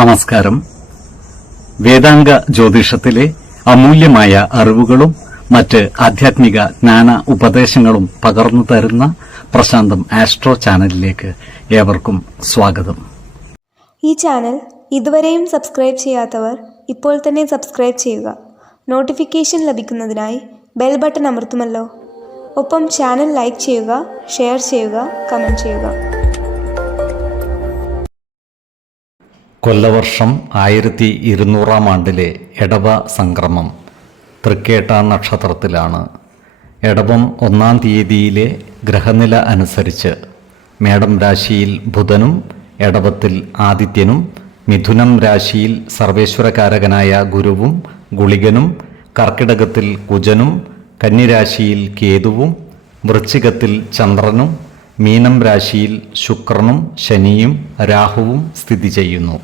നമസ്കാരം. വേദാംഗ ജ്യോതിഷത്തിലെ അമൂല്യമായ അറിവുകളും മറ്റ് ആധ്യാത്മിക ജ്ഞാന ഉപദേശങ്ങളും പകർന്നു തരുന്ന പ്രശാന്തം ആസ്ട്രോ ചാനലിലേക്ക് ഏവർക്കും സ്വാഗതം. ഈ ചാനൽ ഇതുവരെയും സബ്സ്ക്രൈബ് ചെയ്യാത്തവർ ഇപ്പോൾ തന്നെ സബ്സ്ക്രൈബ് ചെയ്യുക. നോട്ടിഫിക്കേഷൻ ലഭിക്കുന്നതിനായി ബെൽ ബട്ടൺ അമർത്തുമല്ലോ. ഒപ്പം ചാനൽ ലൈക്ക് ചെയ്യുക, ഷെയർ ചെയ്യുക, കമൻറ്റ് ചെയ്യുക. കൊല്ലവർഷം 1200 ആണ്ടിലെ എടവ സംക്രമം തൃക്കേട്ട നക്ഷത്രത്തിലാണ്. എടവം 1 തീയതിയിലെ ഗ്രഹനില അനുസരിച്ച് മേടം രാശിയിൽ ബുധനും എടവത്തിൽ ആദിത്യനും, മിഥുനം രാശിയിൽ സർവേശ്വരകാരകനായ ഗുരുവും ഗുളികനും, കർക്കിടകത്തിൽ കുജനും, കന്നിരാശിയിൽ കേതുവും, വൃശ്ചികത്തിൽ ചന്ദ്രനും, മീനം രാശിയിൽ ശുക്രനും ശനിയും രാഹുവും സ്ഥിതി ചെയ്യുന്നു.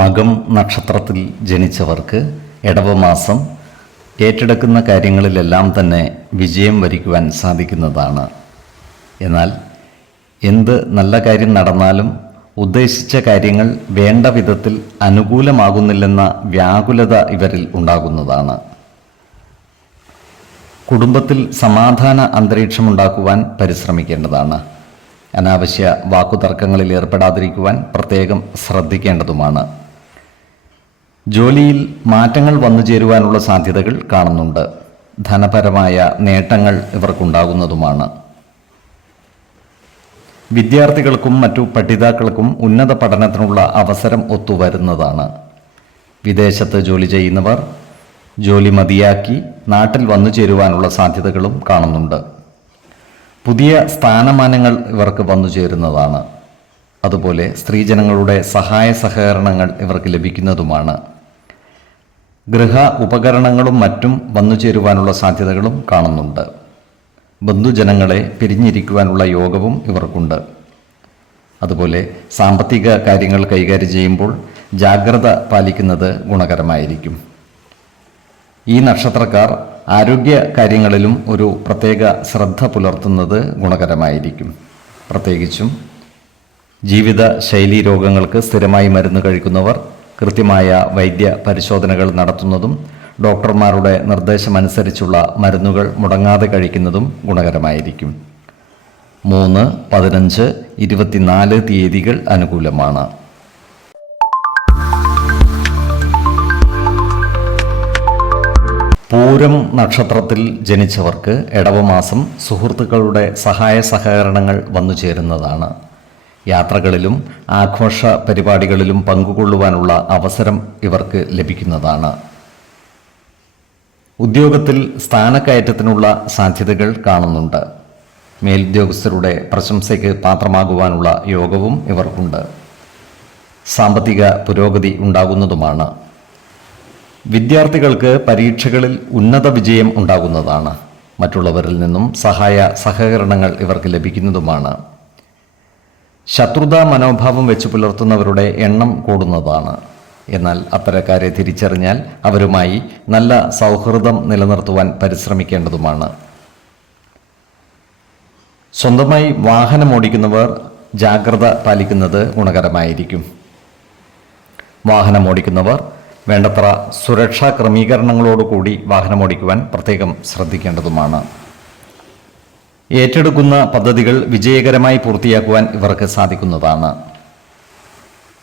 മകം നക്ഷത്രത്തിൽ ജനിച്ചവർക്ക് എടവമാസം ഏറ്റെടുക്കുന്ന കാര്യങ്ങളിലെല്ലാം തന്നെ വിജയം വരിക്കുവാൻ സാധിക്കുന്നതാണ്. എന്നാൽ എന്ത് നല്ല കാര്യം നടന്നാലും ഉദ്ദേശിച്ച കാര്യങ്ങൾ വേണ്ട വിധത്തിൽ അനുകൂലമാകുന്നില്ലെന്ന വ്യാകുലത ഇവരിൽ ഉണ്ടാകുന്നതാണ്. കുടുംബത്തിൽ സമാധാന അന്തരീക്ഷമുണ്ടാക്കുവാൻ പരിശ്രമിക്കേണ്ടതാണ്. അനാവശ്യ വാക്കുതർക്കങ്ങളിൽ ഏർപ്പെടാതിരിക്കുവാൻ പ്രത്യേകം ശ്രദ്ധിക്കേണ്ടതുമാണ്. ജോലിയിൽ മാറ്റങ്ങൾ വന്നു ചേരുവാനുള്ള സാധ്യതകൾ കാണുന്നുണ്ട്. ധനപരമായ നേട്ടങ്ങൾ ഇവർക്കുണ്ടാകുന്നതുമാണ്. വിദ്യാർത്ഥികൾക്കും മറ്റു പഠിതാക്കൾക്കും ഉന്നത പഠനത്തിനുള്ള അവസരം ഒത്തുവരുന്നതാണ്. വിദേശത്ത് ജോലി ചെയ്യുന്നവർ ജോലി മതിയാക്കി നാട്ടിൽ വന്നു ചേരുവാനുള്ള സാധ്യതകളും കാണുന്നുണ്ട്. പുതിയ സ്ഥാനമാനങ്ങൾ ഇവർക്ക് വന്നു ചേരുന്നതാണ്. അതുപോലെ സ്ത്രീജനങ്ങളുടെ സഹായ സഹകരണങ്ങൾ ഇവർക്ക് ലഭിക്കുന്നതുമാണ്. ഗൃഹ ഉപകരണങ്ങളും മറ്റും വന്നു ചേരുവാനുള്ള സാധ്യതകളും കാണുന്നുണ്ട്. ബന്ധുജനങ്ങളെ പിരിഞ്ഞിരിക്കുവാനുള്ള യോഗവും ഇവർക്കുണ്ട്. അതുപോലെ സാമ്പത്തിക കാര്യങ്ങൾ കൈകാര്യം ചെയ്യുമ്പോൾ ജാഗ്രത പാലിക്കുന്നത് ഗുണകരമായിരിക്കും. ഈ നക്ഷത്രക്കാർ ആരോഗ്യ കാര്യങ്ങളിലും ഒരു പ്രത്യേക ശ്രദ്ധ പുലർത്തുന്നത് ഗുണകരമായിരിക്കും. പ്രത്യേകിച്ചും ജീവിത ശൈലീ രോഗങ്ങൾക്ക് സ്ഥിരമായി മരുന്ന് കഴിക്കുന്നവർ കൃത്യമായ വൈദ്യ പരിശോധനകൾ നടത്തുന്നതും ഡോക്ടർമാരുടെ നിർദ്ദേശമനുസരിച്ചുള്ള മരുന്നുകൾ മുടങ്ങാതെ കഴിക്കുന്നതും ഗുണകരമായിരിക്കും. 3, 15, 24 തീയതികൾ അനുകൂലമാണ്. പൂരം നക്ഷത്രത്തിൽ ജനിച്ചവർക്ക് എടവമാസം സുഹൃത്തുക്കളുടെ സഹായ സഹകരണങ്ങൾ വന്നു ചേരുന്നതാണ്. യാത്രകളിലും ആഘോഷ പരിപാടികളിലും പങ്കുകൊള്ളുവാനുള്ള അവസരം ഇവർക്ക് ലഭിക്കുന്നതാണ്. ഉദ്യോഗത്തിൽ സ്ഥാനക്കയറ്റത്തിനുള്ള സാധ്യതകൾ കാണുന്നുണ്ട്. മേലുദ്യോഗസ്ഥരുടെ പ്രശംസയ്ക്ക് പാത്രമാകുവാനുള്ള യോഗവും ഇവർക്കുണ്ട്. സാമ്പത്തിക പുരോഗതി ഉണ്ടാകുന്നതുമാണ്. വിദ്യാർത്ഥികൾക്ക് പരീക്ഷകളിൽ ഉന്നത വിജയം ഉണ്ടാകുന്നതാണ്. മറ്റുള്ളവരിൽ നിന്നും സഹായ സഹകരണങ്ങൾ ഇവർക്ക് ലഭിക്കുന്നതുമാണ്. ശത്രുതാ മനോഭാവം വെച്ച് പുലർത്തുന്നവരുടെ എണ്ണം കൂടുന്നതാണ്. എന്നാൽ അത്തരക്കാരെ തിരിച്ചറിഞ്ഞാൽ അവരുമായി നല്ല സൗഹൃദം നിലനിർത്തുവാൻ പരിശ്രമിക്കേണ്ടതുമാണ്. സ്വന്തമായി വാഹനമോടിക്കുന്നവർ ജാഗ്രത പാലിക്കുന്നത് ഗുണകരമായിരിക്കും. വാഹനമോടിക്കുന്നവർ വേണ്ടത്ര സുരക്ഷാ ക്രമീകരണങ്ങളോടുകൂടി വാഹനമോടിക്കുവാൻ പ്രത്യേകം ശ്രദ്ധിക്കേണ്ടതുമാണ്. ഏറ്റെടുക്കുന്ന പദ്ധതികൾ വിജയകരമായി പൂർത്തിയാക്കുവാൻ ഇവർക്ക് സാധിക്കുന്നതാണ്.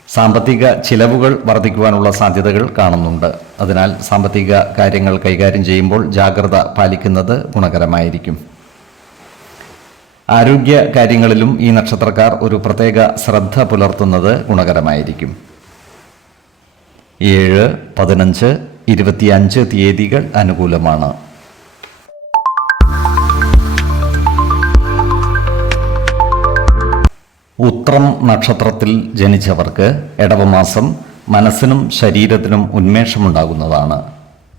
സാമ്പത്തിക ചിലവുകൾ വർദ്ധിക്കുവാനുള്ള സാധ്യതകൾ കാണുന്നുണ്ട്. അതിനാൽ സാമ്പത്തിക കാര്യങ്ങൾ കൈകാര്യം ചെയ്യുമ്പോൾ ജാഗ്രത പാലിക്കുന്നത് ഗുണകരമായിരിക്കും. ആരോഗ്യ കാര്യങ്ങളിലും ഈ നക്ഷത്രക്കാർ ഒരു പ്രത്യേക ശ്രദ്ധ പുലർത്തുന്നത് ഗുണകരമായിരിക്കും. 7, 15, 25 തീയതികൾ അനുകൂലമാണ്. ഉത്രം നക്ഷത്രത്തിൽ ജനിച്ചവർക്ക് എടവമാസം മനസ്സിനും ശരീരത്തിനും ഉന്മേഷമുണ്ടാകുന്നതാണ്.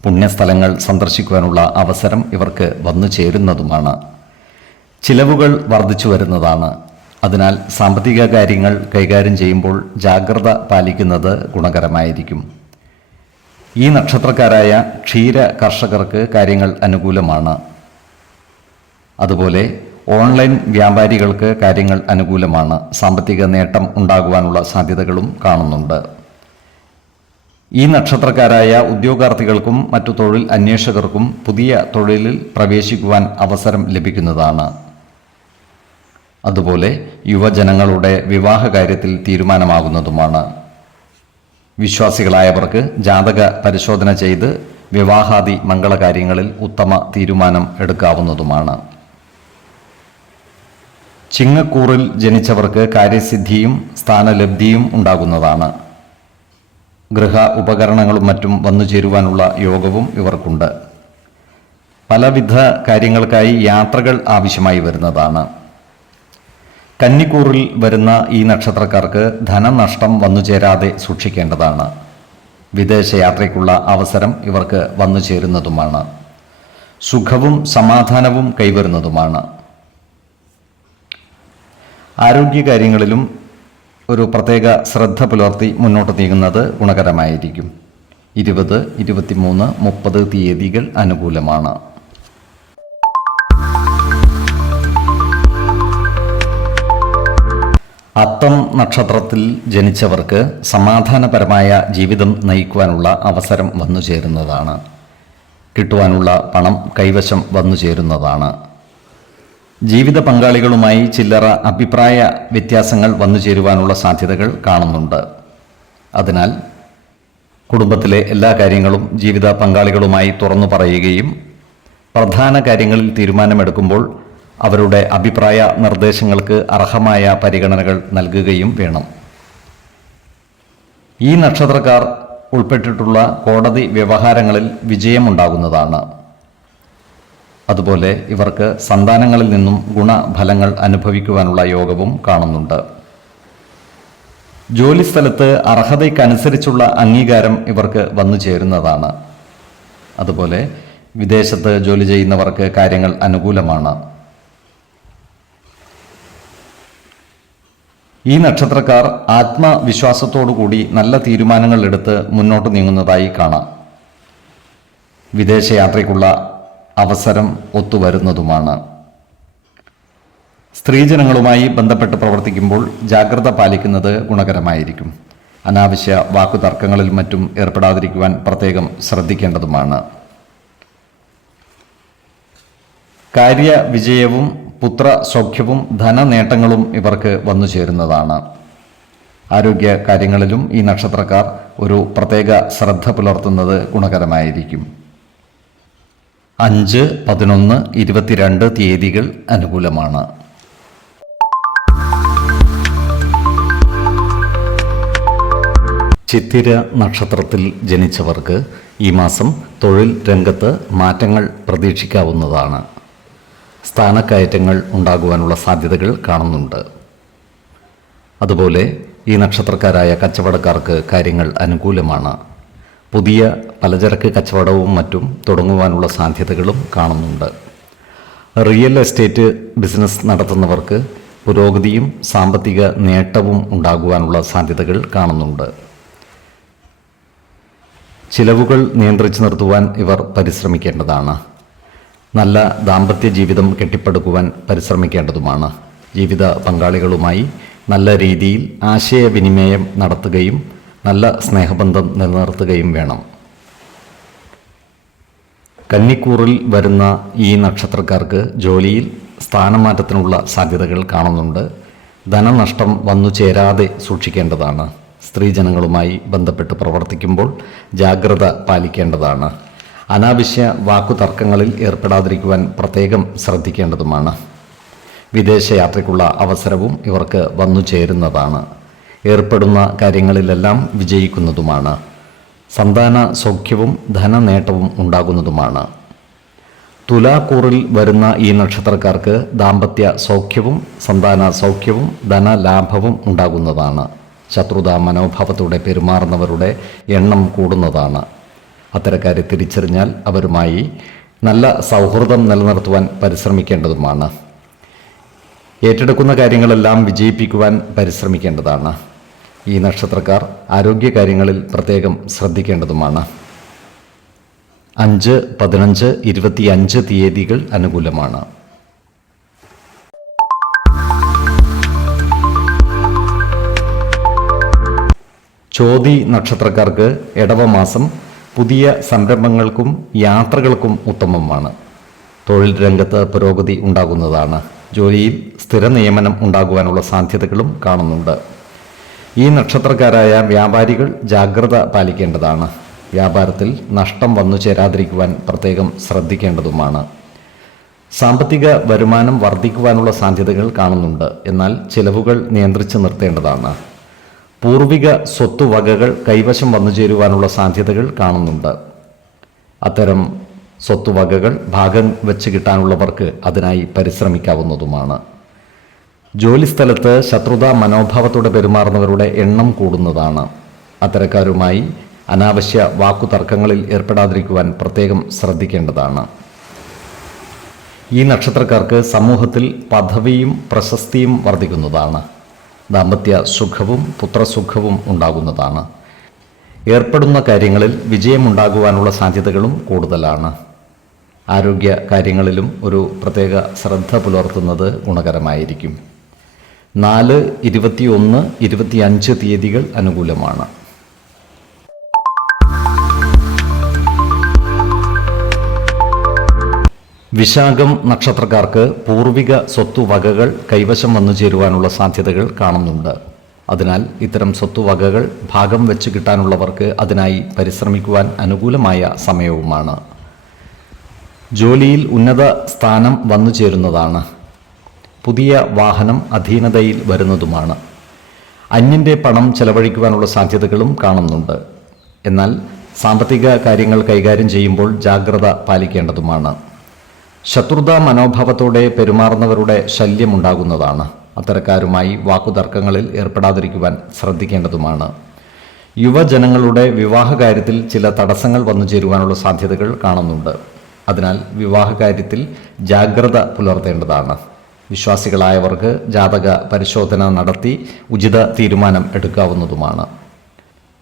പുണ്യസ്ഥലങ്ങൾ സന്ദർശിക്കുവാനുള്ള അവസരം ഇവർക്ക് വന്നു ചേരുന്നതുമാണ്. ചിലവുകൾ വർദ്ധിച്ചു വരുന്നതാണ്. അതിനാൽ സാമ്പത്തിക കാര്യങ്ങൾ കൈകാര്യം ചെയ്യുമ്പോൾ ജാഗ്രത പാലിക്കുന്നത് ഗുണകരമായിരിക്കും. ഈ നക്ഷത്രക്കാരായ ക്ഷീര കർഷകർക്ക് കാര്യങ്ങൾ അനുകൂലമാണ്. അതുപോലെ ഓൺലൈൻ വ്യാപാരികൾക്ക് കാര്യങ്ങൾ അനുകൂലമാണ്. സാമ്പത്തിക നേട്ടം ഉണ്ടാകുവാനുള്ള സാധ്യതകളും കാണുന്നുണ്ട്. ഈ നക്ഷത്രക്കാരായ ഉദ്യോഗാർത്ഥികൾക്കും മറ്റു തൊഴിൽ അന്വേഷകർക്കും പുതിയ തൊഴിലിൽ പ്രവേശിക്കുവാൻ അവസരം ലഭിക്കുന്നതാണ്. അതുപോലെ യുവജനങ്ങളുടെ വിവാഹ കാര്യത്തിൽ തീരുമാനമാകുന്നതുമാണ്. വിശ്വാസികളായവർക്ക് ജാതക പരിശോധന ചെയ്ത് വിവാഹാദി മംഗളകാര്യങ്ങളിൽ ഉത്തമ തീരുമാനം എടുക്കാവുന്നതുമാണ്. ചിങ്ങക്കൂറിൽ ജനിച്ചവർക്ക് കാര്യസിദ്ധിയും സ്ഥാനലബ്ധിയും ഉണ്ടാകുന്നതാണ്. ഗൃഹ ഉപകരണങ്ങളും മറ്റും വന്നു ചേരുവാനുള്ള യോഗവും ഇവർക്കുണ്ട്. പലവിധ കാര്യങ്ങൾക്കായി യാത്രകൾ ആവശ്യമായി വരുന്നതാണ്. കന്നിക്കൂറിൽ വരുന്ന ഈ നക്ഷത്രക്കാർക്ക് ധനനഷ്ടം വന്നു ചേരാതെ സൂക്ഷിക്കേണ്ടതാണ്. വിദേശയാത്രയ്ക്കുള്ള അവസരം ഇവർക്ക് വന്നു ചേരുന്നതുമാണ്. സുഖവും സമാധാനവും കൈവരുന്നതുമാണ്. ആരോഗ്യകാര്യങ്ങളിലും ഒരു പ്രത്യേക ശ്രദ്ധ പുലർത്തി മുന്നോട്ട് നീങ്ങുന്നത് ഗുണകരമായിരിക്കും. 20, 23, 30 തീയതികൾ അനുകൂലമാണ്. അത്തം നക്ഷത്രത്തിൽ ജനിച്ചവർക്ക് സമാധാനപരമായ ജീവിതം നയിക്കുവാനുള്ള അവസരം വന്നു ചേരുന്നതാണ്. കിട്ടുവാനുള്ള പണം കൈവശം വന്നു ചേരുന്നതാണ്. ജീവിത പങ്കാളികളുമായി ചില്ലറ അഭിപ്രായ വ്യത്യാസങ്ങൾ വന്നു ചേരുവാനുള്ള സാധ്യതകൾ കാണുന്നുണ്ട്. അതിനാൽ കുടുംബത്തിലെ എല്ലാ കാര്യങ്ങളും ജീവിത പങ്കാളികളുമായി തുറന്നു പറയുകയും പ്രധാന കാര്യങ്ങളിൽ തീരുമാനമെടുക്കുമ്പോൾ അവരുടെ അഭിപ്രായ നിർദ്ദേശങ്ങൾക്ക് അർഹമായ പരിഗണനകൾ നൽകുകയും വേണം. ഈ നക്ഷത്രക്കാർ ഉൾപ്പെട്ടിട്ടുള്ള കോടതി വ്യവഹാരങ്ങളിൽ വിജയമുണ്ടാകുന്നതാണ്. അതുപോലെ ഇവർക്ക് സന്താനങ്ങളിൽ നിന്നും ഗുണഫലങ്ങൾ അനുഭവിക്കുവാനുള്ള യോഗവും കാണുന്നുണ്ട്. ജോലിസ്ഥലത്ത് അർഹതയ്ക്കനുസരിച്ചുള്ള അംഗീകാരം ഇവർക്ക് വന്നു ചേരുന്നതാണ്. അതുപോലെ വിദേശത്ത് ജോലി ചെയ്യുന്നവർക്ക് കാര്യങ്ങൾ അനുകൂലമാണ്. ഈ നക്ഷത്രക്കാർ ആത്മവിശ്വാസത്തോടുകൂടി നല്ല തീരുമാനങ്ങൾ എടുത്ത് മുന്നോട്ട് നീങ്ങുന്നതായി കാണാം. വിദേശയാത്രയ്ക്കുള്ള അവസരം ഒത്തുവരുന്നതുമാണ്. സ്ത്രീജനങ്ങളുമായി ബന്ധപ്പെട്ട് പ്രവർത്തിക്കുമ്പോൾ ജാഗ്രത പാലിക്കുന്നത് ഗുണകരമായിരിക്കും. അനാവശ്യ വാക്കുതർക്കങ്ങളിൽ മറ്റും ഏർപ്പെടാതിരിക്കുവാൻ പ്രത്യേകം ശ്രദ്ധിക്കേണ്ടതുമാണ്. കാര്യവിജയവും പുത്രസൗഖ്യവും ധനനേട്ടങ്ങളും ഇവർക്ക് വന്നു ചേരുന്നതാണ്. ആരോഗ്യ കാര്യങ്ങളിലും ഈ നക്ഷത്രക്കാർ ഒരു പ്രത്യേക ശ്രദ്ധ പുലർത്തുന്നത് ഗുണകരമായിരിക്കും. 5, 11, 22 തീയതികൾ അനുകൂലമാണ്. ചിത്തിര നക്ഷത്രത്തിൽ ജനിച്ചവർക്ക് ഈ മാസം തൊഴിൽ രംഗത്ത് മാറ്റങ്ങൾ പ്രതീക്ഷിക്കാവുന്നതാണ്. സ്ഥാനക്കയറ്റങ്ങൾ ഉണ്ടാകുവാനുള്ള സാധ്യതകൾ കാണുന്നുണ്ട്. അതുപോലെ ഈ നക്ഷത്രക്കാരായ കച്ചവടക്കാർക്ക് കാര്യങ്ങൾ അനുകൂലമാണ്. പുതിയ പലചരക്ക് കച്ചവടവും മറ്റും തുടങ്ങുവാനുള്ള സാധ്യതകളും കാണുന്നുണ്ട്. റിയൽ എസ്റ്റേറ്റ് ബിസിനസ് നടത്തുന്നവർക്ക് പുരോഗതിയും സാമ്പത്തിക നേട്ടവും ഉണ്ടാകുവാനുള്ള സാധ്യതകൾ കാണുന്നുണ്ട്. ചിലവുകൾ നിയന്ത്രിച്ചു നിർത്തുവാൻ ഇവർ പരിശ്രമിക്കേണ്ടതാണ്. നല്ല ദാമ്പത്യ ജീവിതം കെട്ടിപ്പടുക്കുവാൻ പരിശ്രമിക്കേണ്ടതുമാണ്. ജീവിത പങ്കാളികളുമായി നല്ല രീതിയിൽ ആശയവിനിമയം നടത്തുകയും നല്ല സ്നേഹബന്ധം നിലനിർത്തുകയും വേണം. കന്നിക്കൂറിൽ വരുന്ന ഈ നക്ഷത്രക്കാർക്ക് ജോലിയിൽ സ്ഥാനമാറ്റത്തിനുള്ള സാധ്യതകൾ കാണുന്നുണ്ട്. ധനനഷ്ടം വന്നു ചേരാതെ സൂക്ഷിക്കേണ്ടതാണ്. സ്ത്രീജനങ്ങളുമായി ബന്ധപ്പെട്ട് പ്രവർത്തിക്കുമ്പോൾ ജാഗ്രത പാലിക്കേണ്ടതാണ്. അനാവശ്യ വാക്കുതർക്കങ്ങളിൽ ഏർപ്പെടാതിരിക്കുവാൻ പ്രത്യേകം ശ്രദ്ധിക്കേണ്ടതുമാണ്. വിദേശയാത്രയ്ക്കുള്ള അവസരവും ഇവർക്ക് വന്നു ചേരുന്നതാണ്. ഏർപ്പെടുന്ന കാര്യങ്ങളിലെല്ലാം വിജയിക്കുന്നതുമാണ്. സന്താന സൗഖ്യവും ധനനേട്ടവും ഉണ്ടാകുന്നതുമാണ്. തുലാക്കൂറിൽ വരുന്ന ഈ നക്ഷത്രക്കാർക്ക് ദാമ്പത്യ സൗഖ്യവും സന്താന സൗഖ്യവും ധനലാഭവും ഉണ്ടാകുന്നതാണ്. ശത്രുതാ മനോഭാവത്തോടെ പെരുമാറുന്നവരുടെ എണ്ണം കൂടുന്നതാണ്. അത്തരക്കാരെ തിരിച്ചറിഞ്ഞാൽ അവരുമായി നല്ല സൗഹൃദം നിലനിർത്തുവാൻ പരിശ്രമിക്കേണ്ടതുമാണ്. ഏറ്റെടുക്കുന്ന കാര്യങ്ങളെല്ലാം വിജയിപ്പിക്കുവാൻ പരിശ്രമിക്കേണ്ടതാണ്. ഈ നക്ഷത്രക്കാർ ആരോഗ്യകാര്യങ്ങളിൽ പ്രത്യേകം ശ്രദ്ധിക്കേണ്ടതുമാണ്. 5, 15, 25 തീയതികൾ അനുകൂലമാണ്. ചോതി നക്ഷത്രക്കാർക്ക് ഇടവമാസം പുതിയ സംരംഭങ്ങൾക്കും യാത്രകൾക്കും ഉത്തമമാണ്. തൊഴിൽ രംഗത്ത് പുരോഗതി ഉണ്ടാകുന്നതാണ്. ജോലിയിൽ സ്ഥിര നിയമനം ഉണ്ടാകുവാനുള്ള സാധ്യതകളും കാണുന്നുണ്ട്. ഈ നക്ഷത്രക്കാരായ വ്യാപാരികൾ ജാഗ്രത പാലിക്കേണ്ടതാണ്. വ്യാപാരത്തിൽ നഷ്ടം വന്നു ചേരാതിരിക്കുവാൻ പ്രത്യേകം ശ്രദ്ധിക്കേണ്ടതുമാണ്. സാമ്പത്തിക വരുമാനം വർദ്ധിക്കുവാനുള്ള സാധ്യതകൾ കാണുന്നുണ്ട്. എന്നാൽ ചിലവുകൾ നിയന്ത്രിച്ച് നിർത്തേണ്ടതാണ്. പൂർവിക സ്വത്തുവകകൾ കൈവശം വന്നു ചേരുവാനുള്ള സാധ്യതകൾ കാണുന്നുണ്ട്. അത്തരം സ്വത്തുവകകൾ ഭാഗം വെച്ച് കിട്ടാനുള്ളവർക്ക് അതിനായി പരിശ്രമിക്കാവുന്നതുമാണ്. ജോലിസ്ഥലത്ത് ശത്രുതാ മനോഭാവത്തോടെ പെരുമാറുന്നവരുടെ എണ്ണം കൂടുന്നതാണ്. അത്തരക്കാരുമായി അനാവശ്യ വാക്കുതർക്കങ്ങളിൽ ഏർപ്പെടാതിരിക്കുവാൻ പ്രത്യേകം ശ്രദ്ധിക്കേണ്ടതാണ്. ഈ നക്ഷത്രക്കാർക്ക് സമൂഹത്തിൽ പദവിയും പ്രശസ്തിയും വർദ്ധിക്കുന്നതാണ്. ദാമ്പത്യ സുഖവും പുത്രസുഖവും ഉണ്ടാകുന്നതാണ്. ഏർപ്പെടുന്ന കാര്യങ്ങളിൽ വിജയമുണ്ടാകുവാനുള്ള സാധ്യതകളും കൂടുതലാണ്. ആരോഗ്യ കാര്യങ്ങളിലും ഒരു പ്രത്യേക ശ്രദ്ധ പുലർത്തുന്നത് ഗുണകരമായിരിക്കും. 4, 21, 25 തീയതികൾ അനുകൂലമാണ്. വിശാഖം നക്ഷത്രക്കാർക്ക് പൂർവിക സ്വത്തുവകകൾ കൈവശം വന്നു ചേരുവാനുള്ള സാധ്യതകൾ കാണുന്നുണ്ട്. അതിനാൽ ഇത്തരം സ്വത്തുവകകൾ ഭാഗം വെച്ച് കിട്ടാനുള്ളവർക്ക് അതിനായി പരിശ്രമിക്കുവാൻ അനുകൂലമായ സമയവുമാണ്. ജോലിയിൽ ഉന്നത സ്ഥാനം വന്നു ചേരുന്നതാണ്. പുതിയ വാഹനം അധീനതയിൽ വരുന്നതുമാണ്. അന്യൻ്റെ പണം ചെലവഴിക്കുവാനുള്ള സാധ്യതകളും കാണുന്നുണ്ട്. എന്നാൽ സാമ്പത്തിക കാര്യങ്ങൾ കൈകാര്യം ചെയ്യുമ്പോൾ ജാഗ്രത പാലിക്കേണ്ടതുമാണ്. ശത്രുതാ മനോഭാവത്തോടെ പെരുമാറുന്നവരുടെ ശല്യമുണ്ടാകുന്നതാണ്. അത്തരക്കാരുമായി വാക്കുതർക്കങ്ങളിൽ ഏർപ്പെടാതിരിക്കുവാൻ ശ്രദ്ധിക്കേണ്ടതുമാണ്. യുവജനങ്ങളുടെ വിവാഹകാര്യത്തിൽ ചില തടസ്സങ്ങൾ വന്നു ചേരുവാനുള്ള സാധ്യതകൾ കാണുന്നുണ്ട്. അതിനാൽ വിവാഹകാര്യത്തിൽ ജാഗ്രത പുലർത്തേണ്ടതാണ്. വിശ്വാസികളായവർക്ക് ജാതക പരിശോധന നടത്തി ഉചിത തീരുമാനം എടുക്കാവുന്നതുമാണ്.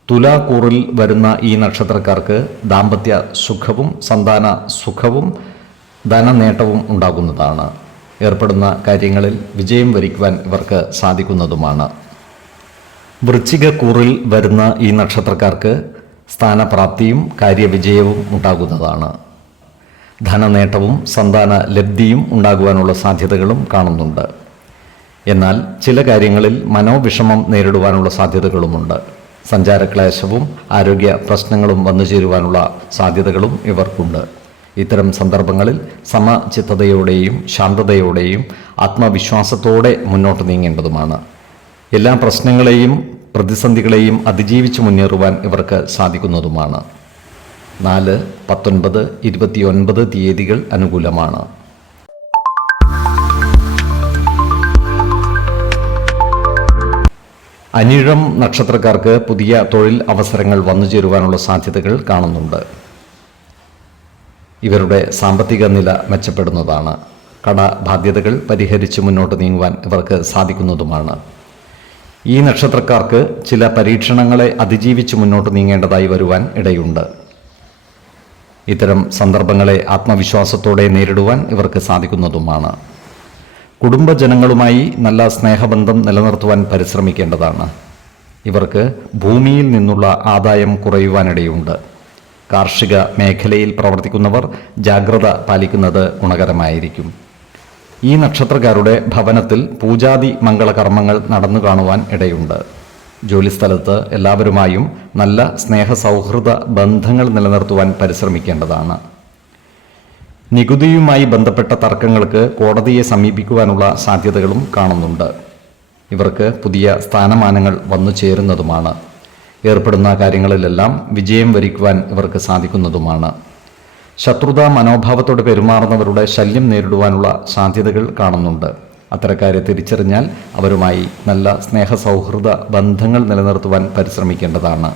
തുലാക്കൂറിൽ വരുന്ന ഈ നക്ഷത്രക്കാർക്ക് ദാമ്പത്യ സുഖവും സന്താന സുഖവും ധനനേട്ടവും ഉണ്ടാകുന്നതാണ്. ഏർപ്പെടുന്ന കാര്യങ്ങളിൽ വിജയം വരിക്കുവാൻ ഇവർക്ക് സാധിക്കുന്നതുമാണ്. വൃശ്ചികക്കൂറിൽ വരുന്ന ഈ നക്ഷത്രക്കാർക്ക് സ്ഥാനപ്രാപ്തിയും കാര്യവിജയവും ഉണ്ടാകുന്നതാണ്. ധനനേട്ടവും സന്താന ലബ്ധിയും ഉണ്ടാകുവാനുള്ള സാധ്യതകളും കാണുന്നുണ്ട്. എന്നാൽ ചില കാര്യങ്ങളിൽ മനോവിഷമം നേരിടുവാനുള്ള സാധ്യതകളുമുണ്ട്. സഞ്ചാരക്ലേശവും ആരോഗ്യ പ്രശ്നങ്ങളും വന്നു ചേരുവാനുള്ള സാധ്യതകളും ഇവർക്കുണ്ട്. ഇത്തരം സന്ദർഭങ്ങളിൽ സമചിത്തതയോടെയും ശാന്തതയോടെയും ആത്മവിശ്വാസത്തോടെ മുന്നോട്ട് നീങ്ങേണ്ടതുമാണ്. എല്ലാ പ്രശ്നങ്ങളെയും പ്രതിസന്ധികളെയും അതിജീവിച്ച് മുന്നേറുവാൻ ഇവർക്ക് സാധിക്കുന്നതുമാണ്. 4, 19, 29 തീയതികൾ അനുകൂലമാണ്. അനിഴം നക്ഷത്രക്കാർക്ക് പുതിയ തൊഴിൽ അവസരങ്ങൾ വന്നു ചേരുവാനുള്ള സാധ്യതകൾ കാണുന്നുണ്ട്. ഇവരുടെ സാമ്പത്തിക നില മെച്ചപ്പെടുന്നതാണ്. കടബാധ്യതകൾ പരിഹരിച്ച് മുന്നോട്ട് നീങ്ങുവാൻ ഇവർക്ക് സാധിക്കുന്നതുമാണ്. ഈ നക്ഷത്രക്കാർക്ക് ചില പരീക്ഷണങ്ങളെ അതിജീവിച്ച് മുന്നോട്ട് നീങ്ങേണ്ടതായി വരുവാൻ ഇടയുണ്ട്. ഇത്തരം സന്ദർഭങ്ങളെ ആത്മവിശ്വാസത്തോടെ നേരിടുവാൻ ഇവർക്ക് സാധിക്കുന്നതുമാണ്. കുടുംബജനങ്ങളുമായി നല്ല സ്നേഹബന്ധം നിലനിർത്തുവാൻ പരിശ്രമിക്കേണ്ടതാണ്. ഇവർക്ക് ഭൂമിയിൽ നിന്നുള്ള ആദായം കുറയുവാനിടയുണ്ട്. കാർഷിക മേഖലയിൽ പ്രവർത്തിക്കുന്നവർ ജാഗ്രത പാലിക്കുന്നത് ഗുണകരമായിരിക്കും. ഈ നക്ഷത്രക്കാരുടെ ഭവനത്തിൽ പൂജാതി മംഗളകർമ്മങ്ങൾ നടന്നു കാണുവാൻ ഇടയുണ്ട്. ജോലിസ്ഥലത്ത് എല്ലാവരുമായും നല്ല സ്നേഹസൗഹൃദ ബന്ധങ്ങൾ നിലനിർത്തുവാൻ പരിശ്രമിക്കേണ്ടതാണ്. നികുതിയുമായി ബന്ധപ്പെട്ട തർക്കങ്ങൾക്ക് കോടതിയെ സമീപിക്കുവാനുള്ള സാധ്യതകളും കാണുന്നുണ്ട്. ഇവർക്ക് പുതിയ സ്ഥാനമാനങ്ങൾ വന്നു ചേരുന്നതുമാണ്. ഏർപ്പെടുന്ന കാര്യങ്ങളിലെല്ലാം വിജയം വരിക്കുവാൻ ഇവർക്ക് സാധിക്കുന്നതുമാണ്. ശത്രുതാ മനോഭാവത്തോടെ പെരുമാറുന്നവരുടെ ശല്യം നേരിടുവാനുള്ള സാധ്യതകൾ കാണുന്നുണ്ട്. അത്തരക്കാരെ തിരിച്ചറിഞ്ഞാൽ അവരുമായി നല്ല സ്നേഹസൗഹൃദ ബന്ധങ്ങൾ നിലനിർത്തുവാൻ പരിശ്രമിക്കേണ്ടതാണ്.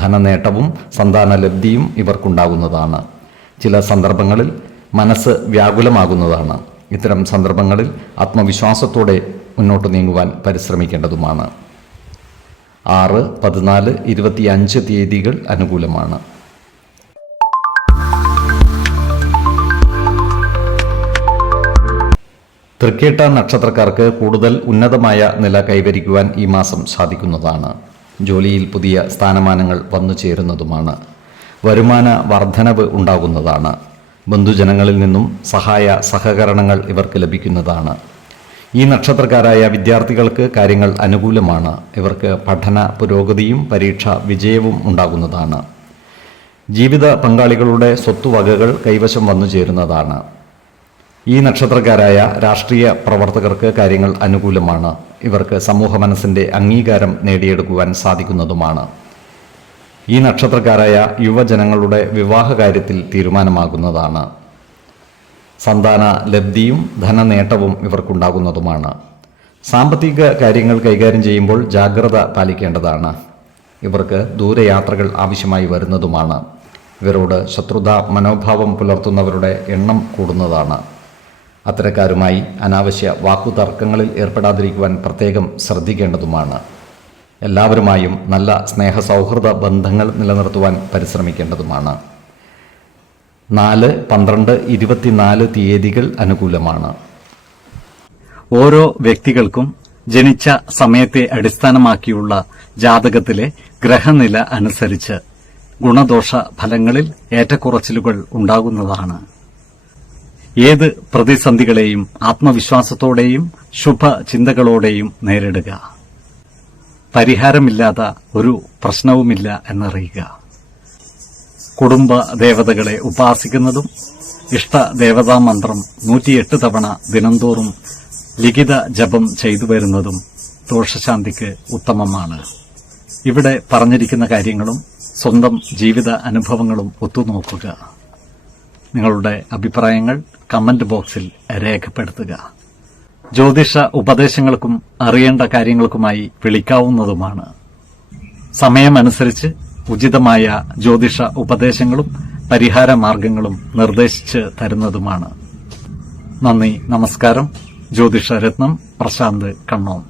ധനനേട്ടവും സന്താനലബ്ധിയും ഇവർക്കുണ്ടാകുന്നതാണ്. ചില സന്ദർഭങ്ങളിൽ മനസ്സ് വ്യാകുലമാകുന്നതാണ്. ഇത്തരം സന്ദർഭങ്ങളിൽ ആത്മവിശ്വാസത്തോടെ മുന്നോട്ട് നീങ്ങുവാൻ പരിശ്രമിക്കേണ്ടതുമാണ്. 6, 14, 25 തീയതികൾ അനുകൂലമാണ്. തൃക്കേട്ട നക്ഷത്രക്കാർക്ക് കൂടുതൽ ഉന്നതമായ നില കൈവരിക്കുവാൻ ഈ മാസം സാധിക്കുന്നതാണ്. ജോലിയിൽ പുതിയ സ്ഥാനമാനങ്ങൾ വന്നു ചേരുന്നതുമാണ്. വരുമാന വർധനവ് ഉണ്ടാകുന്നതാണ്. ബന്ധുജനങ്ങളിൽ നിന്നും സഹായ സഹകരണങ്ങൾ ഇവർക്ക് ലഭിക്കുന്നതാണ്. ഈ നക്ഷത്രക്കാരായ വിദ്യാർത്ഥികൾക്ക് കാര്യങ്ങൾ അനുകൂലമാണ്. ഇവർക്ക് പഠന പുരോഗതിയും പരീക്ഷ വിജയവും ഉണ്ടാകുന്നതാണ്. ജീവിത പങ്കാളികളുടെ സ്വത്തുവകകൾ കൈവശം വന്നു ചേരുന്നതാണ്. ഈ നക്ഷത്രക്കാരായ രാഷ്ട്രീയ പ്രവർത്തകർക്ക് കാര്യങ്ങൾ അനുകൂലമാണ്. ഇവർക്ക് സമൂഹ മനസ്സിൻ്റെ അംഗീകാരം നേടിയെടുക്കുവാൻ സാധിക്കുന്നതുമാണ്. ഈ നക്ഷത്രക്കാരായ യുവജനങ്ങളുടെ വിവാഹ കാര്യത്തിൽ തീരുമാനമാകുന്നതാണ്. സന്താന ലബ്ധിയും ധനനേട്ടവും ഇവർക്കുണ്ടാകുന്നതുമാണ്. സാമ്പത്തിക കാര്യങ്ങൾ കൈകാര്യം ചെയ്യുമ്പോൾ ജാഗ്രത പാലിക്കേണ്ടതാണ്. ഇവർക്ക് ദൂരയാത്രകൾ ആവശ്യമായി വരുന്നതുമാണ്. ഇവരോട് ശത്രുതാ മനോഭാവം പുലർത്തുന്നവരുടെ എണ്ണം കൂടുന്നതാണ്. അത്തരക്കാരുമായി അനാവശ്യ വാക്കുതർക്കങ്ങളിൽ ഏർപ്പെടാതിരിക്കുവാൻ പ്രത്യേകം ശ്രദ്ധിക്കേണ്ടതുമാണ്. എല്ലാവരുമായും നല്ല സ്നേഹസൗഹൃദ ബന്ധങ്ങൾ നിലനിർത്തുവാൻ പരിശ്രമിക്കേണ്ടതുമാണ്. 4, 12, 24 തീയതികൾ അനുകൂലമാണ്. ഓരോ വ്യക്തികൾക്കും ജനിച്ച സമയത്തെ അടിസ്ഥാനമാക്കിയുള്ള ജാതകത്തിലെ ഗ്രഹനില അനുസരിച്ച് ഗുണദോഷ ഫലങ്ങളിൽ ഏറ്റക്കുറച്ചിലുകൾ ഉണ്ടാകുന്നതാണ്. ഏത് പ്രതിസന്ധികളെയും ആത്മവിശ്വാസത്തോടെയും ശുഭചിന്തകളോടെയും നേരിടുക. പരിഹാരമില്ലാത്ത ഒരു പ്രശ്നവുമില്ല എന്നറിയുക. കുടുംബ ദേവതകളെ ഉപാസിക്കുന്നതും ഇഷ്ടദേവതാ മന്ത്രം 108 തവണ ദിനംതോറും ലിഖിത ജപം ചെയ്തു വരുന്നതും ദോഷശാന്തിക്ക് ഉത്തമമാണ്. ഇവിടെ പറഞ്ഞിരിക്കുന്ന കാര്യങ്ങളും സ്വന്തം ജീവിത അനുഭവങ്ങളും ഒത്തുനോക്കുക. നിങ്ങളുടെ അഭിപ്രായങ്ങൾ കമന്റ് ബോക്സിൽ രേഖപ്പെടുത്തുക. ജ്യോതിഷ ഉപദേശങ്ങൾക്കും അറിയേണ്ട കാര്യങ്ങൾക്കുമായി വിളിക്കാവുന്നതുമാണ്. സമയമനുസരിച്ച് ഉചിതമായ ജ്യോതിഷ ഉപദേശങ്ങളും പരിഹാര മാർഗങ്ങളും നിർദ്ദേശിച്ച് തരുന്നതുമാണ്. നന്ദി, നമസ്കാരം. ജ്യോതിഷ രത്നം പ്രശാന്ത് കണ്ണോം.